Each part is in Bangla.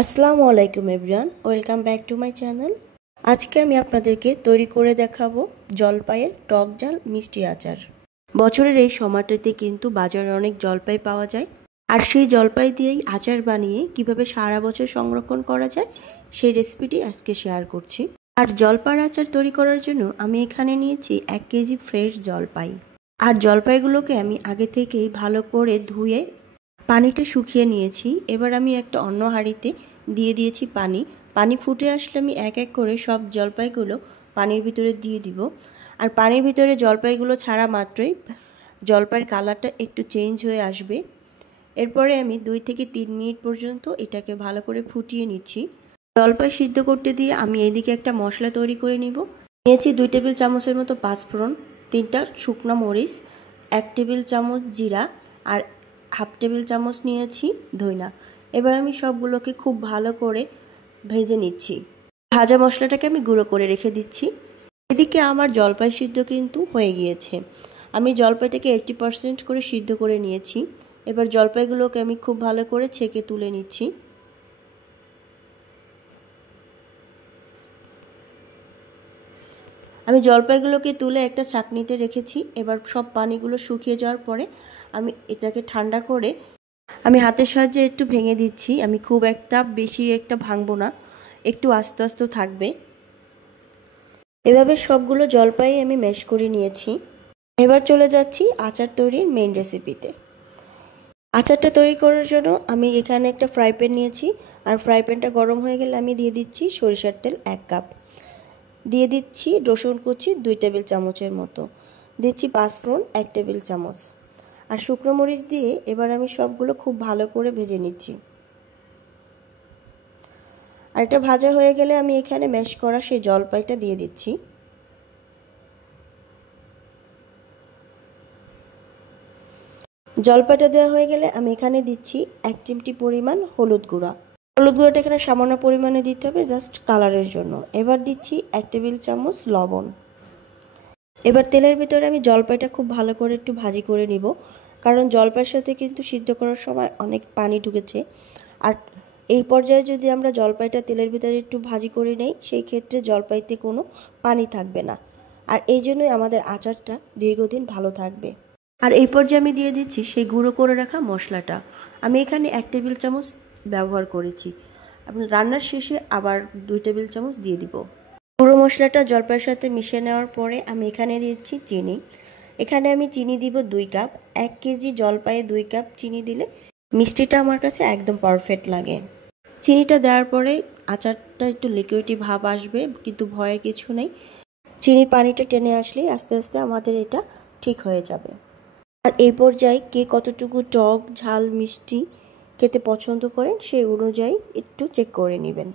আসসালামু আলাইকুম everyone, welcome back to my channel. আজকে আমি আপনাদেরকে তৈরি করে দেখাবো জলপাইয়ের টক ঝাল মিষ্টি আচার। বছরের এই সময়টাতে কিন্তু বাজারে অনেক জলপাই পাওয়া যায়, আর সেই জলপাই দিয়েই আচার বানিয়ে কিভাবে সারা বছর সংরক্ষণ করা যায় সেই রেসিপিটি আজকে শেয়ার করছি। আর জলপাইয়ের আচার তৈরি করার জন্য আমি এখানে নিয়েছি 1 কেজি ফ্রেশ জলপাই। আর জলপাইগুলোকে আমি আগে থেকেই ভালো করে ধুয়ে পানিটা শুকিয়ে নিয়েছি। এবার আমি একটা অন্য হাঁড়িতে দিয়ে দিয়েছি পানি ফুটে আসলে আমি এক এক করে সব জলপাইগুলো পানির ভিতরে দিয়ে দিব। আর পানির ভিতরে জলপাইগুলো ছাড়া মাত্রই জলপাইয়ের কালারটা একটু চেঞ্জ হয়ে আসবে। এরপরে আমি 2 থেকে 3 মিনিট পর্যন্ত এটাকে ভালো করে ফুটিয়ে নিচ্ছি। জলপাই সিদ্ধ করতে দিয়ে আমি এদিকে একটা মশলা তৈরি করে নিব। নিয়েছি 2 টেবিল চামচের মতো পাঁচফোড়ন, 3টা শুকনো মরিচ, 1 টেবিল চামচ জিরা আর হাফ টেবিল চামচ নিয়েছি ধইনা। এবার আমি সবগুলোকে খুব ভালো করে ভেজে নিচ্ছি। ভাজা মশলাটাকে আমি গুঁড়ো করে রেখে দিচ্ছি। এদিকে আমার জলপাই সিদ্ধ কিন্তু হয়ে গিয়েছে। আমি জলপাইটাকে 80% করে সিদ্ধ করে নিয়েছি। এবার জলপাইগুলোকে আমি খুব ভালো করে ছেঁকে তুলে নিচ্ছি। আমি জলপাইগুলোকে তুলে একটা ছাঁকনিতে রেখেছি। এবার সব পানিগুলো শুকিয়ে যাওয়ার পরে আমি এটাকে ঠান্ডা করে আমি হাতের সাহায্যে একটু ভেঙে দিচ্ছি। আমি খুব বেশি একটা ভাঙবো না, একটু আস্তে আস্তে থাকবে। এভাবে সবগুলো জলপাই আমি ম্যাশ করে নিয়েছি। এবার চলে যাচ্ছি আচার তৈরির মেইন রেসিপিতে। আচারটা তৈরি করার জন্য আমি এখানে একটা ফ্রাই প্যান নিয়েছি। আর ফ্রাই প্যানটা গরম হয়ে গেলে আমি দিয়ে দিচ্ছি সরিষার তেল 1 কাপ, দিয়ে দিচ্ছি রসুন কুচি 2 টেবিল চামচের মতো, দিচ্ছি পাঁচফোড়ন 1 টেবিল চামচ আর শুকনো মরিচ দিয়ে এবার আমি সবগুলো খুব ভালো করে ভেজে নিচ্ছি। আর এটা ভাজা হয়ে গেলে আমি এখানে ম্যাশ করা সেই জলপাইটা দিয়ে দিচ্ছি। জলপাইটা দেওয়া হয়ে গেলে আমি এখানে দিচ্ছি 1 চিমটি পরিমাণ হলুদ গুঁড়া। হলুদ গুঁড়োটা এখানে সামান্য পরিমাণে দিতে হবে, জাস্ট কালারের জন্য। এবার দিচ্ছি 1 টেবিল চামচ লবণ। এবার তেলের ভিতরে আমি জলপাইটা খুব ভালো করে একটু ভাজি করে নিব, কারণ জলপাইয়ের সাথে কিন্তু সিদ্ধ করার সময় অনেক পানি ঢুকেছে। আর এই পর্যায়ে যদি আমরা জলপাইটা তেলের ভিতরে একটু ভাজি করে নেই, সেই ক্ষেত্রে জলপাইতে কোনো পানি থাকবে না, আর এই জন্যই আমাদের আচারটা দীর্ঘদিন ভালো থাকবে। আর এই পর্যায়ে আমি দিয়ে দিচ্ছি সেই গুঁড়ো করে রাখা মশলাটা। আমি এখানে 1 টেবিল চামচ ব্যবহার করেছি, আপনি রান্নার শেষে আবার 2 টেবিল চামচ দিয়ে দিব। গুঁড়ো মশলাটা জলপাইয়ের সাথে মিশিয়ে নেওয়ার পরে আমি এখানে দিচ্ছি চিনি। এখানে আমি চিনি দিব 2 কাপ। 1 কেজি জলপাইয়ে 2 কাপ চিনি দিলে মিষ্টিটা আমার কাছে একদম পারফেক্ট লাগে। চিনিটা দেওয়ার পরে আচারটা একটু লিকুইডি ভাব আসবে, কিন্তু ভয়ের কিছু নেই। চিনির পানিটা টেনে আসলেই আস্তে আস্তে আমাদের এটা ঠিক হয়ে যাবে। আর এই পর্যায়ে কে কতটুকু টক ঝাল মিষ্টি খেতে পছন্দ করেন সেই অনুযায়ী একটু চেক করে নেবেন।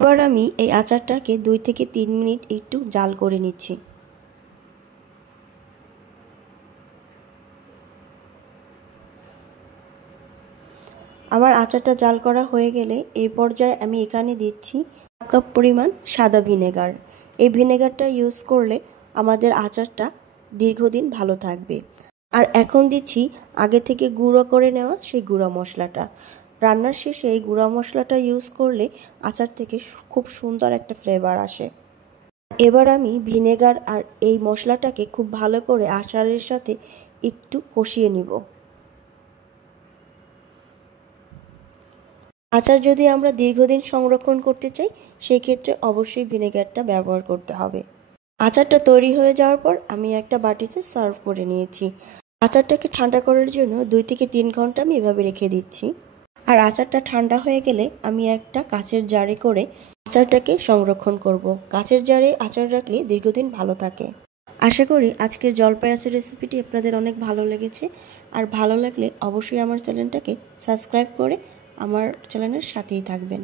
এবার আমি এই আচারটাকে 2 থেকে 3 মিনিট একটু জাল করে নিচ্ছি। আমার আচারটা জাল করা হয়ে গেলে এই পর্যায়ে আমি এখানে দিচ্ছি 1 কাপ পরিমাণ সাদা ভিনেগার। এই ভিনেগারটা ইউজ করলে আমাদের আচারটা দীর্ঘদিন ভালো থাকবে। আর এখন দিচ্ছি আগে থেকে গুঁড়ো করে নেওয়া সেই গুঁড়া মশলাটা। রান্নার শেষে এই গুঁড়া মশলাটা ইউজ করলে আচার থেকে খুব সুন্দর একটা ফ্লেভার আসে। এবার আমি ভিনেগার আর এই মশলাটাকে খুব ভালো করে আচারের সাথে একটু কষিয়ে নিব। আচার যদি আমরা দীর্ঘদিন সংরক্ষণ করতে চাই, সেই ক্ষেত্রে অবশ্যই ভিনেগারটা ব্যবহার করতে হবে। আচারটা তৈরি হয়ে যাওয়ার পর আমি একটা বাটিতে সার্ভ করে নিয়েছি। আচারটাকে ঠান্ডা করার জন্য 2 থেকে 3 ঘন্টা আমি এভাবে রেখে দিচ্ছি। আর আচারটা ঠান্ডা হয়ে গেলে আমি একটা কাচের জারে করে আচারটাকে সংরক্ষণ করব। কাচের জারে আচার রাখলে দীর্ঘদিন ভালো থাকে। আশা করি আজকের জলপাই আচার রেসিপিটি আপনাদের অনেক ভালো লেগেছে। আর ভালো লাগলে অবশ্যই আমার চ্যানেলটাকে সাবস্ক্রাইব করে আমার চ্যানেলের সাথেই থাকবেন।